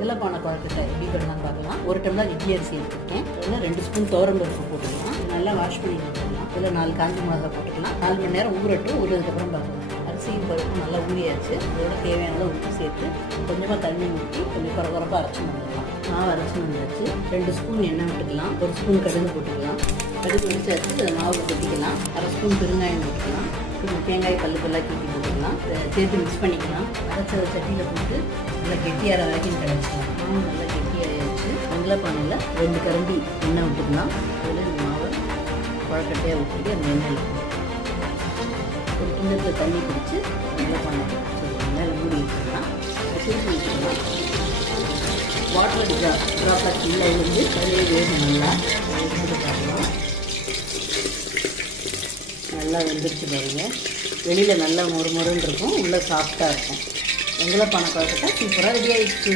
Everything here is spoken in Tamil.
வெள்ளை பானை குழக்கட்டை எப்படி பண்ணலாம் பார்க்கலாம். 1 டம்ளர் இட்லி அரிசி எடுத்துருக்கேன். இதில் 2 ஸ்பூன் துவரம்பருப்பு போட்டுக்கலாம். நல்லா வாஷ் பண்ணி வச்சுக்கலாம். இதில் 4 காஞ்ச மிளகா போட்டுக்கலாம். 4 மணி நேரம் ஊறட்டும். ஊறினதுக்கப்புறம் பார்க்கலாம். அரிசியும் பருப்பும் நல்லா ஊறியாச்சு. இதோட தேவையான உப்பு சேர்த்து கொஞ்சமாக தண்ணி ஊற்றி கொஞ்சம் குறகுறப்பாக அரைச்சி வந்துடலாம். மாவு அரைச்சி வந்தாச்சு. 2 ஸ்பூன் எண்ணெய் விட்டுக்கலாம். 1 ஸ்பூன் கடுகு போட்டுக்கலாம். கடுகு வச்சு அதை மாவு கொட்டிக்கலாம். 1/2 ஸ்பூன் பெருங்காயம் போட்டுக்கலாம். கொஞ்சம் தேங்காய் பல்லுக்கெல்லாம் தூக்கி போட்டுக்கலாம். சேர்த்து மிக்ஸ் பண்ணிக்கலாம். அரைச்ச சட்டியில் போட்டு நல்லா கெட்டியார வரைக்கும் கிடச்சிக்கலாம். மாவு நல்லா கெட்டியாகிடுச்சு. வெள்ளை பானையில் 2 கரண்டி எண்ணெய் விட்டுக்கலாம். அதில் இந்த மாவை குழக்கட்டையாக ஊற்றிட்டு அந்த எண்ணெயில் ஒரு கிண்ணத்தில் தண்ணி பிடிச்சி வெள்ளை பானை மேலே மூடி வச்சுக்கலாம். சூசி வச்சுக்கலாம். வாட்டர் ட்ராப்லெட் இல்லை வந்து கையில் வேகும். நல்லா வெந்துருச்சு பாருங்கள். வெளியில் நல்லா மொறுமொறுன்னு இருக்கும், உள்ளே சாஃப்டாக இருக்கும். வெள்ளை பானை குழக்கட்டை சூப்பராக ரெடி ஆகிடுச்சு.